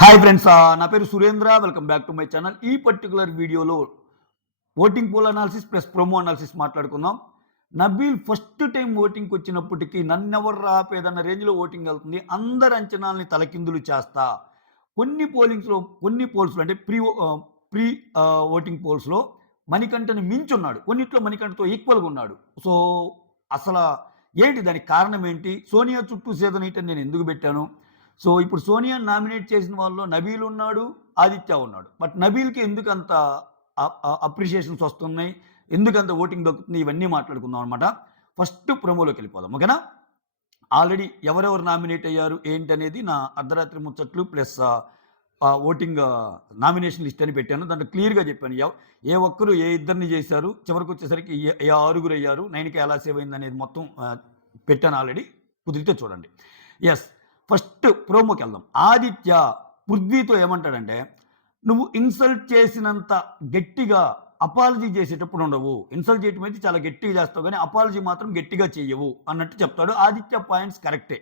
Hi friends, నా పేరు Surendra. Welcome back to my channel. ఈ పర్టికులర్ వీడియోలో voting poll analysis plus promo analysis మాట్లాడుకుందాం. నబీల్ ఫస్ట్ టైం ఓటింగ్కి వచ్చినప్పటికీ నన్నెవరు రాపేదన్న రేంజ్లో ఓటింగ్ వెళ్తుంది. అందరి అంచనాల్ని తలకిందులు చేస్తా కొన్ని పోల్స్లో అంటే ప్రీ ఓటింగ్ పోల్స్లో మణికంఠని మించున్నాడు. కొన్నిట్లో మణికంఠతో ఈక్వల్గా ఉన్నాడు. సో అసలు ఏంటి దానికి కారణం ఏంటి? సోనియా చుట్టూ సీజన్ 8 నేను ఎందుకు పెట్టాను? సో ఇప్పుడు సోనియా నామినేట్ చేసిన వాళ్ళలో నబీల్ ఉన్నాడు, ఆదిత్య ఉన్నాడు. బట్ నబీల్కి ఎందుకంత అప్రిషియేషన్స్ వస్తున్నాయి, ఎందుకంత ఓటింగ్ దక్కుతుంది, ఇవన్నీ మాట్లాడుకుందాం అనమాట. ఫస్ట్ ప్రోమోలోకి వెళ్ళిపోదాం, ఓకేనా? ఆల్రెడీ ఎవరెవరు నామినేట్ అయ్యారు ఏంటి అనేది నా అర్ధరాత్రి ముచ్చట్లు ప్లస్ ఓటింగ్ నామినేషన్ లిస్ట్ అని పెట్టాను. దాంట్లో క్లియర్గా చెప్పాను ఏ ఒక్కరు ఏ ఇద్దరిని చేశారు, చివరికి వచ్చేసరికి ఏ ఆరుగురు అయ్యారు, 9కి ఎలా సేవ్ అయింది అనేది మొత్తం పెట్టాను ఆల్రెడీ. కుదిరితే చూడండి. ఎస్, ఫస్ట్ ప్రోమోకి వెళ్దాం. ఆదిత్య పృథ్వీతో ఏమంటాడంటే, నువ్వు ఇన్సల్ట్ చేసినంత గట్టిగా అపాలజీ చేసేటప్పుడు ఉండవు. ఇన్సల్ట్ చేయటం అయితే చాలా గట్టిగా చేస్తావు, కానీ అపాలజీ మాత్రం గట్టిగా చెయ్యవు అన్నట్టు చెప్తాడు. ఆదిత్య పాయింట్స్ కరెక్టే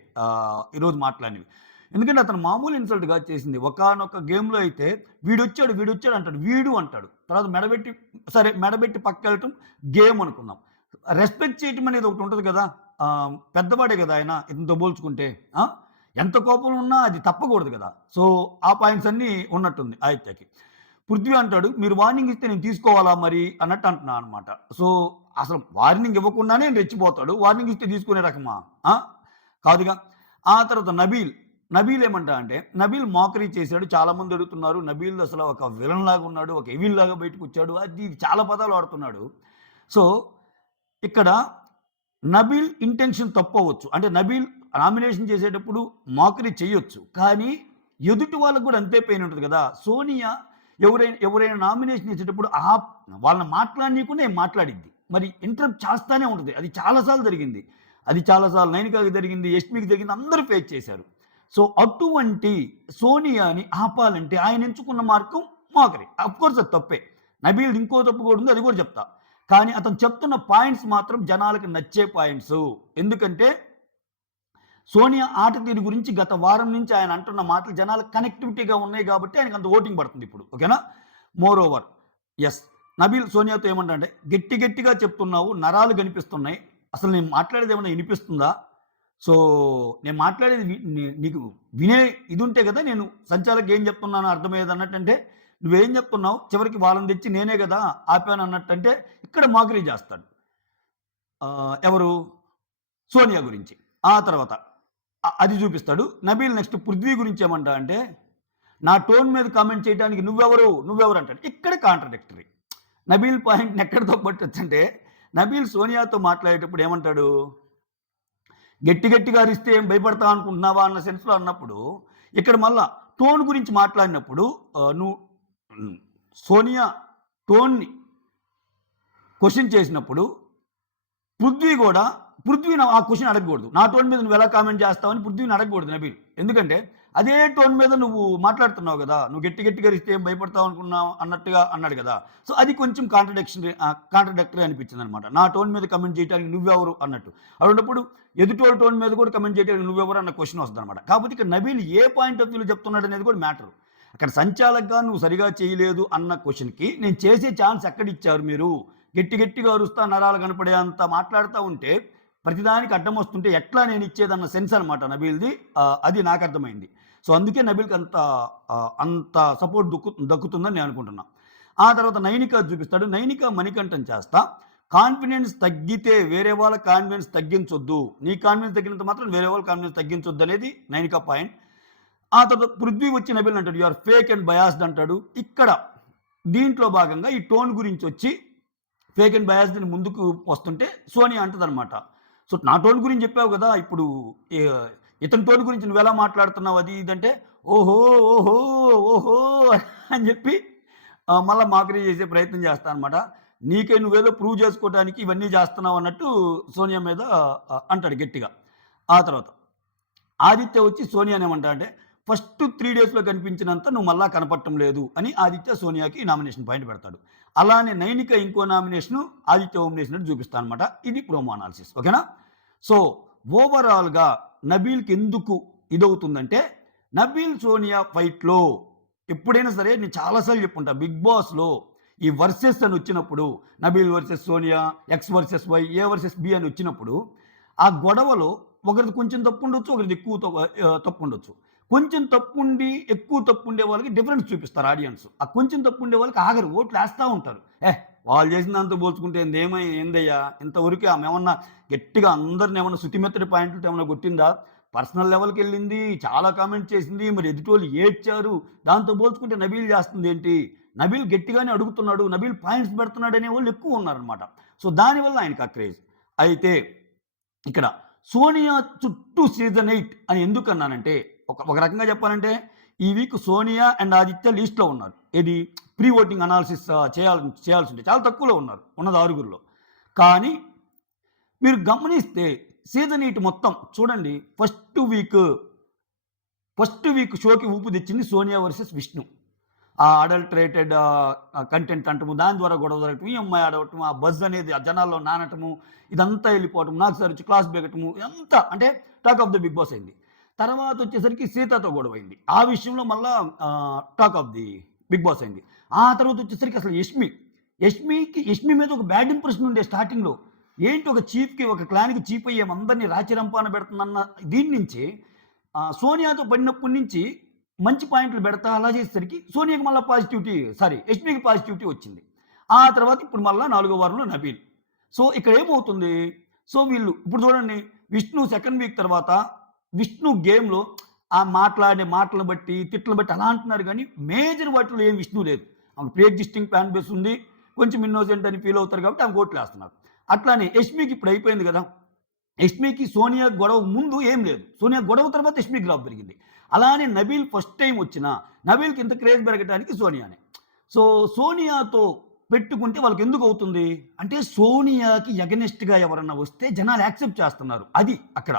ఈరోజు మాట్లాడినవి. ఎందుకంటే అతను మామూలు ఇన్సల్ట్గా చేసింది. ఒకానొక గేమ్లో అయితే వీడొచ్చాడు అంటాడు, వీడు అంటాడు. తర్వాత మెడబెట్టి పక్క వెళ్ళటం గేమ్ అనుకుందాం. రెస్పెక్ట్ చేయటం అనేది ఒకటి ఉంటుంది కదా, పెద్దవాడే కదా ఆయన ఇతనితో పోల్చుకుంటే. ఎంత కోపం ఉన్నా అది తప్పకూడదు కదా. సో ఆ పాయింట్స్ అన్నీ ఉన్నట్టుంది ఆదిత్యకి. పృథ్వీ అంటాడు, మీరు వార్నింగ్ ఇస్తే నేను తీసుకోవాలా మరి అన్నట్టు అంటున్నా అనమాట. సో అసలు వార్నింగ్ ఇవ్వకుండానే రెచ్చిపోతాడు. వార్నింగ్ ఇస్తే తీసుకునే రకమా? కాదుగా. ఆ తర్వాత నబీల్ ఏమంటా అంటే, నబీల్ మోకరీ చేశాడు. చాలామంది అడుగుతున్నారు, నబీల్ అసలు ఒక విలన్ లాగా ఉన్నాడు, ఒక ఎవిల్ లాగా బయటకు వచ్చాడు, అది చాలా పదాలు వాడుతున్నాడు. సో ఇక్కడ నబీల్ ఇంటెన్షన్ తప్పవచ్చు. అంటే నబీల్ నామినేషన్ చేసేటప్పుడు మోకరీ చేయొచ్చు, కానీ ఎదుటి వాళ్ళకు కూడా అంతే పెయిన్ ఉంటుంది కదా. సోనియా ఎవరైనా నామినేషన్ చేసేటప్పుడు వాళ్ళని మాట్లాడనీయకుండా మాట్లాడిద్ది, మరి ఇంటరప్ట్ చేస్తానే ఉంటుంది. అది చాలాసార్లు జరిగింది. అది చాలాసార్లు నైనికాకి జరిగింది, యష్మికి జరిగింది, అందరూ ఫేస్ చేశారు. సో అటువంటి సోనియాని ఆపాలంటే ఆయన ఎంచుకున్న మార్గం మోకరీ. అఫ్కోర్స్ అది తప్పే. నబీల్ ఇంకో తప్పు కూడా ఉంది, అది కూడా చెప్తా. కానీ అతను చెప్తున్న పాయింట్స్ మాత్రం జనాలకు నచ్చే పాయింట్స్. ఎందుకంటే సోనియా ఆట తీరు గురించి గత వారం నుంచి ఆయన అంటున్న మాటలు జనాలకు కనెక్టివిటీగా ఉన్నాయి కాబట్టి ఆయనకు అంత ఓటింగ్ పడుతుంది ఇప్పుడు, ఓకేనా? మోర్ ఓవర్, ఎస్, నబీల్ సోనియాతో ఏమంటే, గట్టిగా చెప్తున్నావు, నరాలు కనిపిస్తున్నాయి, అసలు నేను మాట్లాడేది ఏమన్నా వినిపిస్తుందా? సో నేను మాట్లాడేది నీకు వినే ఇది ఉంటే కదా నేను సంచాలకు ఏం చెప్తున్నాను అర్థమయ్యేది అన్నట్టంటే, నువ్వేం చెప్తున్నావు, చివరికి వాళ్ళని తెచ్చి నేనే కదా ఆపాను అన్నట్టంటే ఇక్కడ మోకరీ చేస్తాడు. ఎవరు? సోనియా గురించి. ఆ తర్వాత అది చూపిస్తాడు. నబీల్ నెక్స్ట్ పృథ్వీ గురించి ఏమంటా అంటే, నా టోన్ మీద కామెంట్ చేయడానికి నువ్వెవరు అంటాడు. ఇక్కడ కాంట్రడిక్టరీ. నబీల్ పాయింట్ని ఎక్కడితో పట్టొచ్చంటే, నబీల్ సోనియాతో మాట్లాడేటప్పుడు ఏమంటాడు, గట్టిగా అరిస్తే ఏం భయపడతా అనుకుంటున్నావా అన్న సెన్స్లో అన్నప్పుడు, ఇక్కడ మళ్ళా టోన్ గురించి మాట్లాడినప్పుడు నువ్వు సోనియా టోన్ని క్వశ్చన్ చేసినప్పుడు పృథ్వీని ఆ క్వశ్చన్ అడగకూడదు. నా టోన్ మీద నువ్వు ఎలా కామెంట్ చేస్తావని పృథ్వీని అడగకూడదు నబీల్. ఎందుకంటే అదే టోన్ మీద నువ్వు మాట్లాడుతున్నావు కదా, నువ్వు గట్టిగా ఇస్తే ఏం భయపడతావు అనుకున్నావు అన్నట్టుగా అన్నాడు కదా. సో అది కొంచెం కాంట్రడిక్టరీ అనిపించింది అనమాట. నా టోన్ మీద కమెంట్ చేయడానికి నువ్వెవరు అన్నట్టు. అటువంటిప్పుడు ఎదుటోళ్ళ టోన్ మీద కూడా కమెంట్ చేయడానికి నువ్వెవరు అన్న క్వశ్చన్ వస్తుంది అనమాట. కాకపోతే ఇక్కడ నబీల్ ఏ పాయింట్ ఆఫ్ వ్యూలో చెప్తున్నాడు అనేది కూడా మ్యాటర్. అక్కడ సంచాలకుగా నువ్వు సరిగా చేయలేదు అన్న క్వశ్చన్కి నేను చేసే ఛాన్స్ ఎక్కడిచ్చారు మీరు? గట్టిగా అరుస్తా, నరాలు కనపడే అంత మాట్లాడుతూ ఉంటే, ప్రతిదానికి అడ్డం వస్తుంటే ఎట్లా నేను ఇచ్చేదన్న సెన్స్ అనమాట నబీల్ది. అది నాకు అర్థమైంది. సో అందుకే నబీల్కి అంత సపోర్ట్ దక్కుతుందని నేను అనుకుంటున్నా. ఆ తర్వాత నైనిక చూపిస్తాడు. నైనిక మణికంఠం చేస్తా, కాన్ఫిడెన్స్ తగ్గితే వేరే వాళ్ళ కాన్ఫిడెన్స్ తగ్గించొద్దు, నీ కాన్ఫిడెన్స్ తగ్గినంత మాత్రం వేరే వాళ్ళ కాన్ఫిడెన్స్ తగ్గించొద్దు అనేది నైనిక పాయింట్. ఆ తర్వాత పృథ్వీ వచ్చి నబీల్ అంటాడు, you are fake and biased అంటాడు. ఇక్కడ దీంట్లో భాగంగా ఈ టోన్ గురించి వచ్చి ఫేక్ అండ్ బయాస్డ్ని ముందుకు వస్తుంటే సోనియా అంటది అనమాట, సో నా టోన్ గురించి చెప్పావు కదా, ఇప్పుడు ఇతని టోన్ గురించి నువ్వు ఎలా మాట్లాడుతున్నావు అది ఇదంటే, ఓహో ఓహో ఓహో అని చెప్పి మళ్ళీ మాకరీ చేసే ప్రయత్నం చేస్తా అనమాట. నీకే నువ్వేదో ప్రూవ్ చేసుకోవడానికి ఇవన్నీ చేస్తున్నావు అన్నట్టు సోనియా మీద అంటాడు గట్టిగా. ఆ తర్వాత ఆదిత్య వచ్చి సోనియాని ఏమంటా అంటే, ఫస్ట్ 3 డేస్లో కనిపించినంత నువ్వు మళ్ళా కనపడటం లేదు అని ఆదిత్య సోనియాకి నామినేషన్ పాయింట్ పెడతాడు. అలానే నైనిక ఇంకో నామినేషను ఆదిత్య ఓం చేసినట్టు చూపిస్తాను అనమాట. ఇది ప్రోమో అనాలిసిస్, ఓకేనా? సో ఓవరాల్గా నబీల్కి ఎందుకు ఇదవుతుందంటే, నబీల్ సోనియా ఫైట్‌లో ఎప్పుడైనా సరే నేను చాలా సార్లు చెప్పుంటా. 'బిగ్ బాస్‌లో' ఈ వర్సెస్ అని వచ్చినప్పుడు Nabeel versus Sonia, X versus Y, A versus B అని వచ్చినప్పుడు ఆ గొడవలో ఒకరిది కొంచెం తప్పుండొచ్చు. ఒకరిది ఎక్కువ తప్పుండొచ్చు. కొంచెం తప్పుండి, ఎక్కువ తప్పుండే వాళ్ళకి డిఫరెన్స్ చూపిస్తారు ఆడియన్స్. ఆ కొంచెం తప్పుండే వాళ్ళకి ఆగరు. ఓట్లేస్తా ఉంటారు. వాళ్ళు చేసిన దాంతో పోల్చుకుంటే ఏందయ్యా ఇంతవరకు ఆమేమన్నా గట్టిగా అందరినేమన్నా శుతిమెత్తడి పాయింట్‌లతో ఏమన్నా కొట్టిందా? పర్సనల్ లెవెల్‌కెళ్ళింది. చాలా కామెంట్ చేసింది. మరి ఎదుటోళ్ళు ఏడ్చారు. దాంతో పోల్చుకుంటే నబీల్ చేస్తుందేంటి? నబీల్ గట్టిగానే అడుగుతున్నాడు. నబీల్ పాయింట్స్ పెడుతున్నాడనే వాళ్ళు ఎక్కువున్నారనమాట. సో, దానివల్ల ఆయనకి ఆ క్రేజ్. అయితే ఇక్కడ సోనియా చుట్టూ సీజన్ 8 అని ఎందుకన్నానంటే, ఒక రకంగా చెప్పాలంటే, ఈ వీక్ సోనియా అండ్ ఆదిత్య లీస్ట్‌లో ఉన్నారు. ఏది ప్రీ ఓటింగ్ అనాలిసిస్ చేయాల్సుంటే చాలా తక్కువలో ఉన్నారు. ఉన్నది ఆరుగురిలో. కానీ మీరు గమనిస్తే సీజన్ 8 మొత్తం చూడండి ఫస్ట్ వీక్ షోకి ఊపు తెచ్చింది సోనియా వర్సెస్ విష్ణు. ఆ అడల్టరేటెడ్ కంటెంట్ అంటము, దాని ద్వారా గొడవ జరగటం, ఈ అమ్మాయి ఆడవటం, ఆ బజ్ అనేది ఆ జనాల్లో నానటము, ఇదంతా వెళ్ళిపోవటం, నాకు సార్ వచ్చి క్లాస్ బెగటము, ఇదంతా అంటే talk of the Bigg Boss అయింది. తర్వాత వచ్చేసరికి సీతతో గొడవైంది. ఆ విషయంలో మళ్ళా talk of the Bigg Boss అయింది. ఆ తర్వాత వచ్చేసరికి అసలు యష్మి మీద ఒక బ్యాడ్ ఇంప్రెషన్ ఉండే స్టార్టింగ్‌లో. ఏంటి ఒక చీఫ్‌కి, ఒక క్లాన్‌కి చీఫ్ అయ్యాం అందరిని రాచి రంపాన పెడుతుందన్న దీని నుంచి సోనియాతో పడినప్పటి నుంచి మంచి పాయింట్లు పెడతా అలా చేసేసరికి సోనియాకి మళ్ళా యష్మికి పాజిటివిటీ వచ్చింది. ఆ తర్వాత ఇప్పుడు మళ్ళా నాలుగో వారంలో నబీల్. సో, ఇక్కడ ఏమవుతుంది? సో, వీళ్ళు ఇప్పుడు చూడండి విష్ణు సెకండ్ వీక్ తర్వాత విష్ణు గేమ్‌లో ఆ మాట్లాడే మాటలను బట్టి, తిట్లను బట్టి అలా అంటున్నారు గానీ, మేజర్ వాటిలో ఏం విష్ణు లేదు. ఆమె ప్రీ ఎగ్జిస్టింగ్ ఫ్యాన్ బేస్ ఉంది. కొంచెం ఇన్నోసెంట్ అని ఫీల్ అవుతారు కాబట్టి ఆమెకు ఓట్లేస్తున్నారు. అట్లానే యష్మికి ఇప్పుడు అయిపోయింది గదా! యష్మికి సోనియా గొడవ ముందు ఏం లేదు. సోనియా గొడవ తర్వాత యష్మికి గ్రాఫ్ పెరిగింది. అలానే నబీల్ ఫస్ట్ టైమ్ వచ్చినా నబీల్‌కి ఇంత క్రేజ్ పెరగటానికి సోనియానే. సో, సోనియాతో పెట్టుకుంటే వాళ్ళకెందుకు అవుతుంది? అంటే సోనియాకి ఎగనెస్ట్‌గా ఎవరన్నా వస్తే జనాలు యాక్సెప్ట్ చేస్తున్నారు. అది అక్కడ.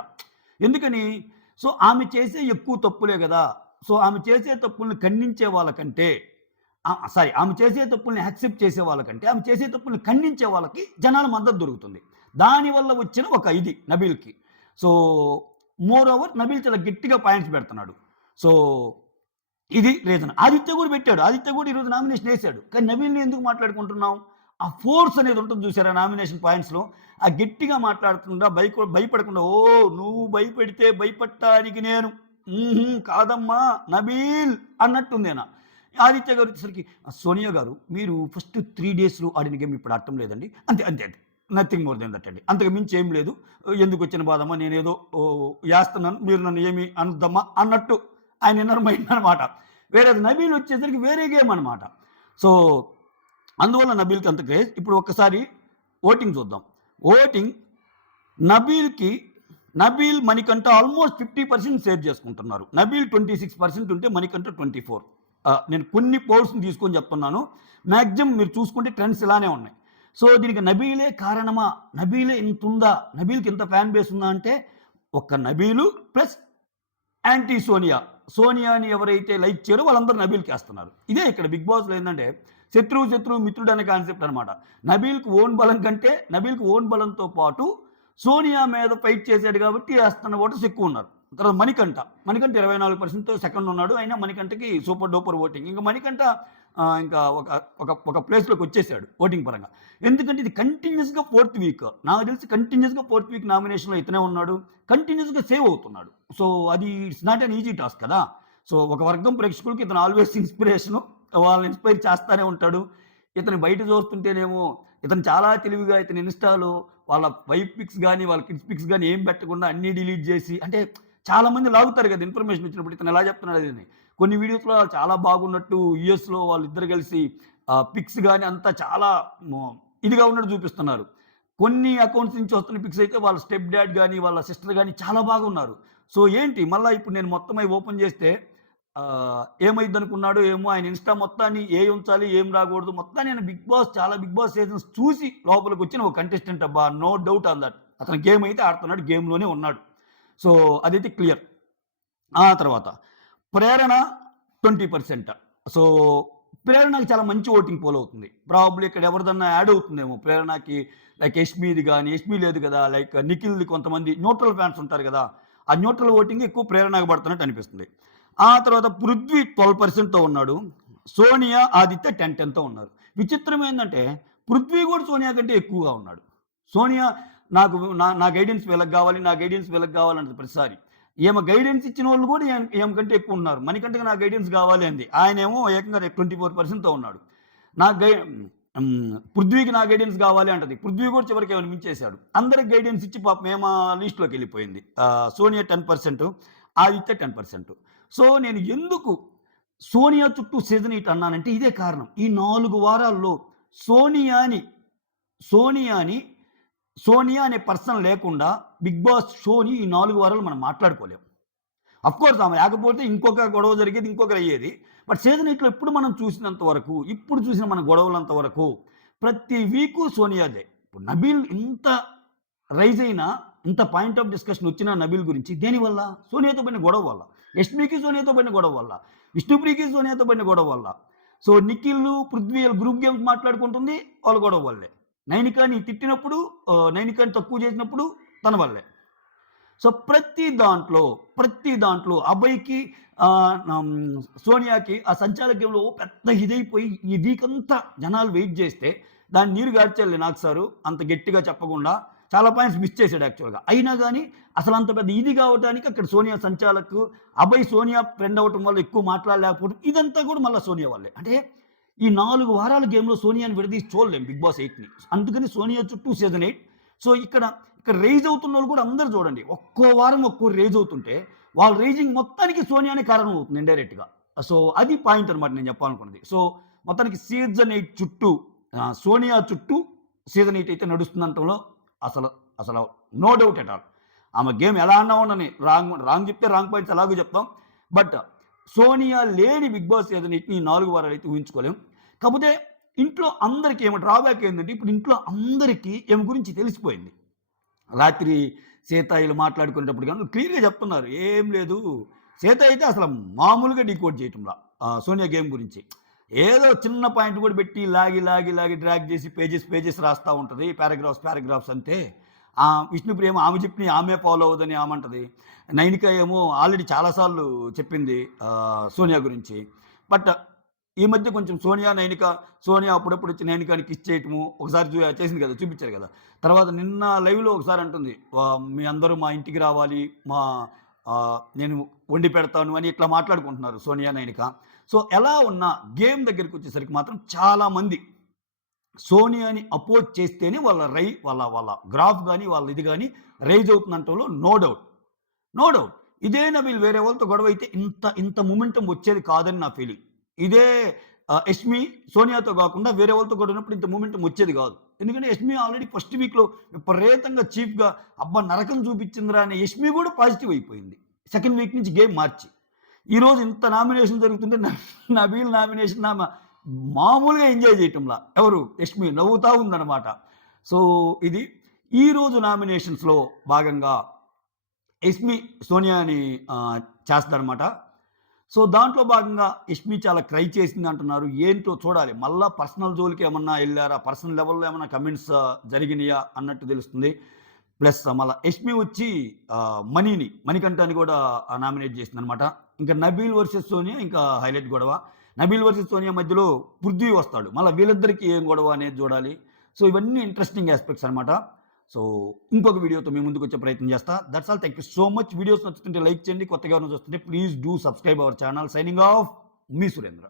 ఎందుకని? సో, ఆమె చేసే ఎక్కువ తప్పులే గదా! సో, ఆమె చేసే తప్పుల్ని ఖండించే వాళ్ళకంటే ఆమె చేసే తప్పుల్ని యాక్సెప్ట్ చేసే వాళ్ళకంటే, ఆమె చేసే తప్పుల్ని ఖండించే వాళ్ళకి జనాల మద్దతు దొరుకుతుంది. దానివల్ల వచ్చిన ఒక ఇది నబీల్‌కి. సో, మోర్ ఓవర్ నబీల్ చాలా గట్టిగా పాయింట్స్ పెడుతున్నాడు. సో, ఇది రీజన్. ఆదిత్య గూడా పెట్టాడు. ఆదిత్య గూడా ఈరోజు నామినేషన్ ఏసాడు. కానీ నబీల్‌ని ఎందుకు మాట్లాడుకుంటున్నాం? ఆ ఫోర్స్ అనేది ఉంటుంది చూసారా నామినేషన్ పాయింట్స్‌లో. ఆ గట్టిగా మాట్లాడకుండా భయపడకుండా నువ్వు భయపెడితే భయపడటానికి నేను కాదమ్మా నబీల్ అన్నట్టుందేనా. ఆదిత్య గారు వచ్చేసరికి సోనియా గారు మీరు ఫస్ట్ 3 డేస్‌లో ఆడిన గేమ్ ఇప్పుడు ఆడటం లేదండి. అంతే. నథింగ్ మోర్ దెన్ దట్ అండి. అంతకు మించి ఏం లేదు. ఎందుకొచ్చిన బాధమ్మా నేనేదో యాస్తున్నాను. మీరు నన్ను ఏమి అనొద్దమ్మా అన్నట్టు ఆయన ఇన్నర్ మైండ్ అనమాట. వేరే నబీల్ వచ్చేసరికి వేరే గేమ్ అనమాట. సో, అందువల్ల నబీల్‌కి అంత క్రేజ్. ఇప్పుడు ఒక్కసారి ఓటింగ్ చూద్దాం. ఓటింగ్ నబీల్‌కి మణికంఠ ఆల్మోస్ట్ 50% షేర్ చేసుకుంటున్నారు. నబీల్ 26% ఉంటే మణికంఠ 24. నేను కొన్ని పోల్స్‌ని తీసుకొని చెప్తున్నాను. మాక్సిమం మీరు చూసుకుంటే ట్రెండ్స్ ఇలానే ఉన్నాయి. సో, దీనికి నబీలే కారణమా? నబీలే ఇంతుందా? నబీల్‌కి ఇంత ఫ్యాన్ బేస్ ఉందా అంటే ఒక్క నబీలు ప్లస్ యాంటీ సోనియా. సోనియాని ఎవరైతే లైక్ చేయరో వాళ్ళందరూ నబీల్‌కేస్తున్నారు. ఇదే ఇక్కడ బిగ్ బాస్‌లో ఏందంటే శత్రువు మిత్రుడు అనే కాన్సెప్ట్ అనమాట. నబీల్‌కి ఓన్ బలంతో పాటు సోనియా మీద ఫైట్ చేశాడు కాబట్టి ఏస్తున్న ఓటర్స్ ఎక్కువున్నారు. తర్వాత మణికంఠ 24%తో సెకండ్ ఉన్నాడు. అయినా మణికంఠకి సూపర్ డూపర్ ఓటింగ్. ఇంక మణికంఠ ఇంకా ఒక ప్లేస్‌లోకి వచ్చేసాడు ఓటింగ్ పరంగా. ఎందుకంటే ఇది కంటిన్యూయస్‌గా ఫోర్త్ వీక్. నాకు తెలిసి కంటిన్యూయస్‌గా ఫోర్త్ వీక్ నామినేషన్‌లో ఇతనే ఉన్నాడు. కంటిన్యూయస్‌గా సేవ్ అవుతున్నాడు. సో, అది it's not an easy task కదా! సో, ఒక వర్గం ప్రేక్షకులకి ఇతను ఆల్వేస్ ఇన్‌స్పిరేషను. వాళ్ళని ఇన్‌స్పైర్ చేస్తానే ఉంటాడు. ఇతను బయట చూస్తుంటేనేమో ఇతను చాలా తెలివిగా ఇతని ఇన్‌స్టాలో వాళ్ళ వైఫ్ పిక్స్ గాని, వాళ్ళ కిడ్స్ పిక్స్ గాని ఏం పెట్టకుండా అన్నీ డిలీట్ చేసి అంటే చాలామంది లాగుతారు కదా! ఇన్ఫర్మేషన్ ఇచ్చినప్పుడు ఇతను ఎలా చెప్తున్నాడు అది అని. కొన్ని వీడియోస్‌లో చాలా బాగున్నట్టు యూఎస్‌లో వాళ్ళిద్దరు కలిసి పిక్స్ గాని అంతా చాలా మొ ఇదిగా ఉన్నట్టు చూపిస్తున్నారు. కొన్ని అకౌంట్స్ నుంచి వస్తున్న పిక్స్ అయితే వాళ్ళ స్టెప్ డాడ్ గాని, వాళ్ళ సిస్టర్ గాని చాలా బాగున్నారు. సో, ఏంటి మళ్ళా ఇప్పుడు నేను మొత్తం అయి ఓపెన్ చేస్తే ఏమైద్దనుకున్నాడో ఏమో ఆయన ఇన్‌స్టా మొత్తాన్ని ఉంచాలి, ఏం రాకూడదు మొత్తాన్ని ఆయన చాలా బిగ్ బాస్ సీజన్స్ చూసి లోపలికొచ్చిన ఒక కంటెస్టెంట్ అబ్బా! No doubt on that. అతను గేమ్ అయితే ఆడుతున్నాడు. గేమ్‌లోనే ఉన్నాడు. సో, అదైతే క్లియర్. ఆ తర్వాత ప్రేరణ 20%. సో, ప్రేరణకి చాలా మంచి ఓటింగ్ పోల్ అవుతుంది. ప్రాబబ్లీ ఇక్కడ ఎవరిదన్నా యాడ్ అవుతుందేమో ప్రేరణకి లైక్ యష్మిది గాని, యష్మి లేదు కదా! లైక్ నిఖిల్‌ది కొంతమంది న్యూట్రల్ ఫ్యాన్స్ ఉంటారు కదా! ఆ న్యూట్రల్ ఓటింగ్ ఎక్కువ ప్రేరణకు పడుతున్నట్టు అనిపిస్తుంది. ఆ తర్వాత పృథ్వీ 12%తో ఉన్నాడు. సోనియా, ఆదిత్య 10తో ఉన్నారు. విచిత్రం ఏందంటే పృథ్వీ కూడా సోనియా కంటే ఎక్కువగా ఉన్నాడు. సోనియా నాకు నా గైడెన్స్ వీళ్ళకి గావాలి, నా గైడెన్స్ వీళ్ళకి గావాలంటది ప్రతిసారి. ఈమె గైడెన్స్ ఇచ్చినోళ్ళు కూడా ఈమె కంటే ఎక్కువున్నారు. మణికంఠకి నా గైడెన్స్ గావాలి అంది. ఆయనేమో ఏకంగా 24%తో ఉన్నాడు. నా గై పృథ్వీకి నా గైడెన్స్ గావాలి అంటది. పృథ్వీ కూడా చివరికి ఏమైనా మించేశాడు. అందరికి గైడెన్స్ ఇచ్చి పాపం ఏమో లిస్ట్‌లోకెళ్ళిపోయింది. సోనియా 10%, ఆదిత్య 10%. సో, నేను ఎందుకు సోనియా చుట్టూ సీజన్ 8 అన్నానంటే ఇదే కారణం. ఈ 4 వారాల్లో సోనియాని, సోనియాని సోనియా అనే పర్సన్ లేకుండా 'బిగ్ బాస్' షోని ఈ 4 వారాలు మనం మాట్లాడుకోలేం. అఫ్‌కోర్స్ ఆమె లేకపోతే ఇంకొక గొడవ జరిగేది, ఇంకొకరయ్యేది. బట్ సీజన్ 8లో ఎప్పుడు మనం చూసినంత వరకు, ఇప్పుడు చూసిన మన గొడవలంత వరకు ప్రతి వీకు సోనియాదే. ఇప్పుడు నబీల్ ఇంత రైజ్ అయినా, ఇంత పాయింట్ ఆఫ్ డిస్కషన్ వచ్చిన నబీల్ గురించి దేనివల్ల? సోనియాతో పడిన గొడవ వల్ల. యష్మికి సోనియాతో పడిన గొడవ వల్ల. విష్ణుప్రియకి సోనియాతో పడిన గొడవ వల్ల. So, Nikhil, Prithvi group games మాట్లాడుకుంటుంది వాళ్ళ గొడవ వల్లే. నైనికాని తిట్టినప్పుడు, నైనికాని తక్కువ చేసినప్పుడు తన వల్లే. సో, ప్రతి దాంట్లో అభయ్‌కి సోనియాకి ఆ సంచాలక గేమ్‌లో పెద్ద ఇదైపోయి ఈ వీకంతా జనాలు వెయిట్ చేస్తే దాన్ని నీరు గార్చారులే నాగ్ సారు అంత గట్టిగా చెప్పకుండా. చాలా పాయింట్స్ మిస్ చేసాడు యాక్చువల్‌గా. అయినా గాని అసలు అంత పెద్ద ఇది కావటానికి అక్కడ సోనియా సంచాలక్, అభయ్ సోనియా ఫ్రెండ్ అవ్వటం వల్ల ఎక్కువ మాట్లాడలేకపోవడం ఇదంతా కూడా మళ్ళా సోనియా వల్లే. అంటే ఈ 4 వారాల గేమ్‌లో సోనియాని విడదీసి చూడలేం 'బిగ్ బాస్ 8'ని. అందుకని సోనియా చుట్టూ సీజన్ 8. సో, ఇక్కడ రైజ్ అవుతున్నోళ్ళు కూడా అందరూ చూడండి. ఒక్కో వారం ఒక్కోరు రైజ్ అవుతుంటే, వాళ్ళ రైజింగ్ మొత్తానికి సోనియానే కారణం అవుతుంది ఇండైరెక్ట్‌గా. సో, అది పాయింట్ అనమాట నేను చెప్పాలనుకున్నది. సో, మొత్తానికి సీజన్ 8 చుట్టూ సోనియా చుట్టూ సీజన్ 8 అయితే నడుస్తుందనటంలో అసలు అసలు నో డౌట్ ఎట్ ఆల్. ఆమె గేమ్ ఎలా అన్నా ఉండని రాంగ్ చెప్తే రాంగ్ పాయింట్స్ ఎలాగో చెప్తాం. బట్ సోనియా లేని 'బిగ్ బాస్' సీజన్ 8ని 4 వారాలైతే ఊహించుకోలేం. కాకపోతే ఇంట్లో అందరికి ఏమో డ్రాబ్యాక్ ఏందంటే ఇప్పుడు ఇంట్లో అందరికీ ఈమె గురించి తెలిసిపోయింది. రాత్రి సీత ఈళ్ళు మాట్లాడుకునేటప్పుడు గాని క్లియర్‌గా చెప్తున్నారు. ఏం లేదు. సీత అయితే అసలు మామూలుగా డీకోడ్ చేయటంలా సోనియా గేమ్ గురించి. ఏదో చిన్న పాయింట్ కూడా పెట్టి లాగి డ్రాగ్ చేసి పేజెస్ రాస్తా ఉంటది. పారాగ్రాఫ్స్ అంతే. విష్ణుప్రియ ఏమో ఆమె చెప్పినయి ఆమె ఫాలో అవ్వదని ఆమంటది. నైనిక ఏమో ఆల్రెడీ చాలా సార్లు చెప్పింది సోనియా గురించి. బట్ ఈ మధ్య కొంచెం సోనియా అప్పుడప్పుడు వచ్చి నైనికాని కిస్ చేయటము ఒకసారి చేసింది కదా! చూపించారు కదా! తర్వాత నిన్న లైవ్‌లో ఒకసారి అంటుంది. మీ అందరూ మా ఇంటికి రావాలి. నేను వండి పెడతాను అని ఇట్లా మాట్లాడుకుంటున్నారు సోనియా, నైనిక. సో, ఎలా ఉన్నా గేమ్ దగ్గరికొచ్చేసరికి మాత్రం చాలామంది సోనియాని అపోజ్ చేస్తేనే వాళ్ళ గ్రాఫ్ గాని, వాళ్ళ ఇది గాని రైజ్ అవుతుందంటంలో నో డౌట్. No doubt. ఇదే నబీల్ వేరే వాళ్ళతో గొడవైతే ఇంత మొమెంటమ్ వచ్చేది కాదని నా ఫీలింగ్. ఇదే యష్మి, సోనియాతో గాకుండా వేరే వాళ్ళతో గొడవైనప్పుడు ఇంత మొమెంటమ్ వచ్చేది గాదు. ఎందుకంటే యష్మి ఆల్రెడీ ఫస్ట్ వీక్‌లో విపరీతంగా చీప్‌గా అబ్బా! నరకం చూపించిందిరా అనే యష్మి గూడా పాజిటివ్ అయిపోయింది. సెకండ్ వీక్ నుంచి గేమ్ మార్చి. ఈరోజు ఇంత నామినేషన్ జరుగుతుంటే నబీల్ నామినేషన్ మామూలుగా ఎంజాయ్ చేయటంలా. ఎవరు? యష్మి నవ్వుతా ఉందనమాట. సో, ఇది ఈరోజు నామినేషన్స్‌లో భాగంగా యష్మి సోనియాని చేస్తదనమాట. సో, దాంట్లో భాగంగా యష్మి చాలా క్రై చేసిందంటున్నారు. ఏంటో చూడాలి. మళ్ళా పర్సనల్ జోలికి ఏమన్నా ఎళ్లారా? పర్సనల్ లెవెల్‌లో ఏమన్నా కమెంట్స్ జరిగినాయా అన్నట్టు తెలుస్తుంది. ప్లస్ మళ్ళా యష్మి వచ్చి మణికంఠని కూడా నామినేట్ చేసిందనమాట. ఇంకా నబీల్ వర్సెస్ సోనియా ఇంకా హైలైట్ గొడవ. నబీల్ వర్సెస్ సోనియా మధ్యలో పృథ్వీ వస్తాడు. మళ్ళా వీళ్ళిద్దరికీ ఏం గొడవ అనేది చూడాలి. సో, ఇవన్నీ ఇంట్రెస్టింగ్ యాస్పెక్ట్స్ అనమాట. సో, ఇంకొక వీడియోతో మీ ముందుకొచ్చే ప్రయత్నం చేస్తా. That's all. Thank you so much. Videos నచ్చుతుంటే లైక్ చేయండి. కొత్తగా ఎవరైనా చూస్తుంటే please do subscribe our channel. Signing off మీ సురేంద్ర.